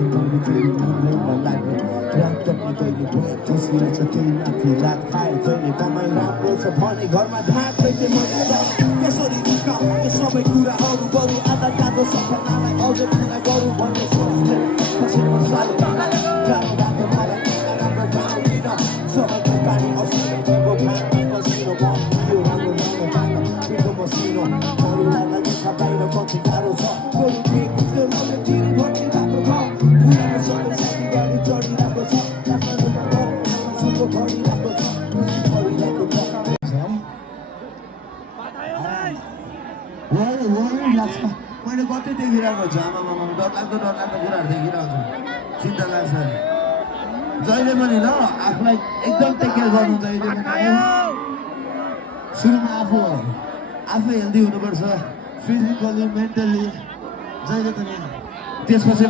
माथि मैले फेरि मिल्दैन लाग्ने रात कट्ने कहिले भयो ठुसिरहेछ त्यही माथि रात खाए जहिले कमाइ राम्रो छ भने घरमा धाक छैन मैले कसरी रुकाउ यो सबै कुराहरू बरु आधा काँचो सपनालाई अझै पुरा गरौँ भन्ने सोच्ने कसैमा सानो गाह्रो रातो मलाई राम्रो ठाउँ दिन सबैको पानी औषधिको खाना पसिनो यो राम्रो राम्रो खाना पिठो मसिनो परिवारलाई देखा बाहिर कति गाह्रो छ बरु के त्यो नले तिरी भर्ती राम्रो छ पुरानो सबै साथी गाडी चढिरहेको छ आफ्नो सुनको भरिरहेको छ परिरहेको छ लाग्छ मैले कतै देखिरहेको छु आमामा डरलाग्दो कुराहरू देखिरहेको छु चिन्ता लाग्छ जहिले पनि ल आफूलाई एकदम टेक केयर गर्नु जहिले पनि सुरुमा आफू हेल्दी हुनुपर्छ फिजिकली मेन्टली जहिले पनि त्यसपछि